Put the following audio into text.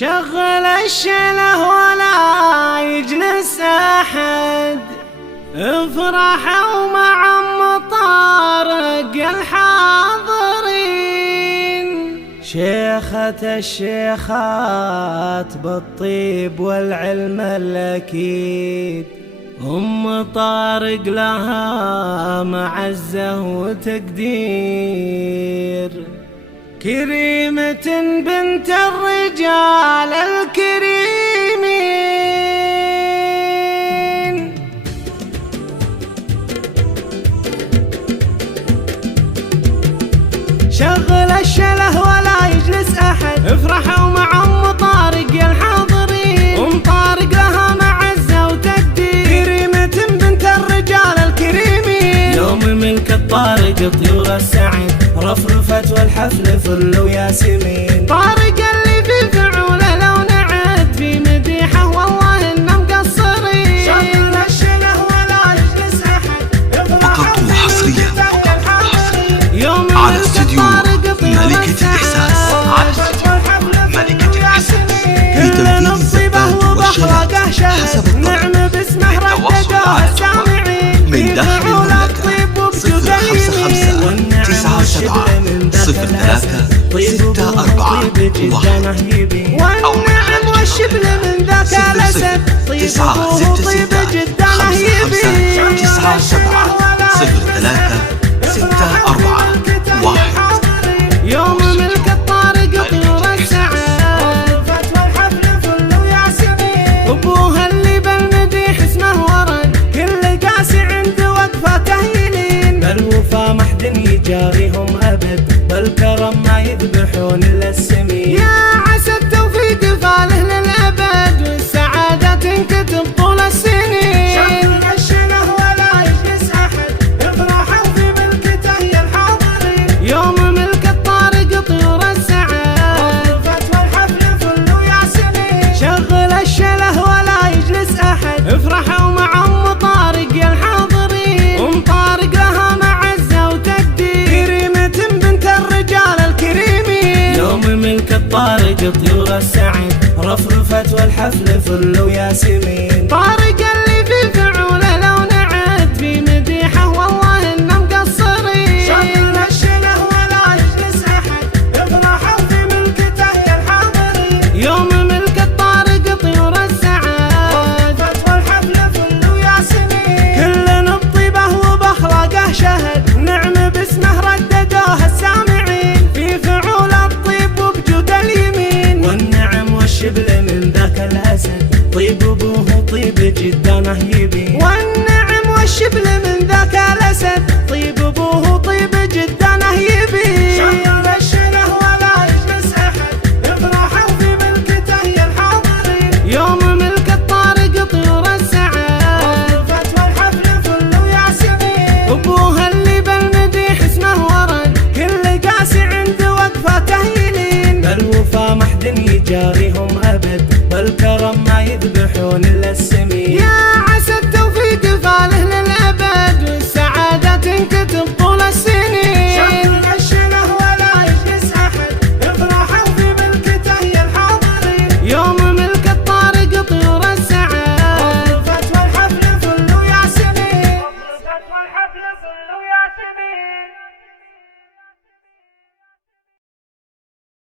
شغل الشله ولا يجلس أحد، افرحوا مع طارق الحاضرين. شيخة الشيخات بالطيب والعلم الأكيد، طارق لها معزة وتقدير. كريمة بنت الرجال الكريمين. شغل الشله ولا يجلس أحد، افرحوا مع طارق الحاضرين. طارق لها معزة وتقدير، كريمة بنت الرجال الكريمين. يوم ملك الطارق طيور السعد، رفرفت والحفل فل وياسمين. طارق اللي في فعوله لو نعد في مديحه والله إنه مقصرين. شغل الشله ولا يجلس أحد، فقط وحصريا على استديو ملكة الإحساس. كلنا الطيبة وبأخلاقه شهد، نعم باسمه رددوه السامعين. من داخل المملكة 055-97-03-64 والنعم والشبل من ذاك الأسد، طيب أبوه طيب جدا مهيبين. 097-03-64 يوم ملك الطارق طيور السعد، رفت والحفل فل وياسمين. أبوها اللي بالمديح اسمه ورد، كل قاسي عند وقفته يلين. بالوفا محد يجاريهم أبد، بالكرم ما يذبحون إلا السمين. يا عسى التوفيق فاله للأبد، والسعادة تنكتب طول السنين. شغل الشله ولا يجلس أحد، افرحوا في ملكته يا الحاضرين. يوم ملك الطارق طيور السعد، رفت والحفل فل وياسمين. شغل الشله ولا يجلس أحد، افرحوا مع طارق يا الحاضرين. طارق لها معزة وتقدير، كريمة بنت الرجال الكريمين. يوم ملك الطارق طيور السعد، رفرفت والحفل فل وياسمين. طارق اللي في فعوله لو نعد في مديحه والله إنه مقصرين. شغل الشله ولا يجلس أحد، افرحوا في ملكته يا الحاضرين. يوم ملك الطارق طيور السعد، رفت والحفل فل وياسمين. كلنا بطيبه وبأخلاقه شهد، نعم باسمه رددوه السامعين. في فعول الطيب وبجود اليمين، والنعم والشبل من ذاك الأسد، طيب أبوه طيب جدا مهيبين. والنعم والشبل من ذاك الأسد، طيب أبوه طيب جدا مهيبين. شغل الشله ولا يجلس أحد، افرحوا في ملكته يا الحاضرين. يوم ملك الطارق طيور السعد، رفت والحفل فل وياسمين. أبوها اللي بالمديح اسمه ورد، كل قاسي عند وقفته يلين. بالوفا محد يجاريهم أبد، بالكرم ما يذبحون إلا السمين.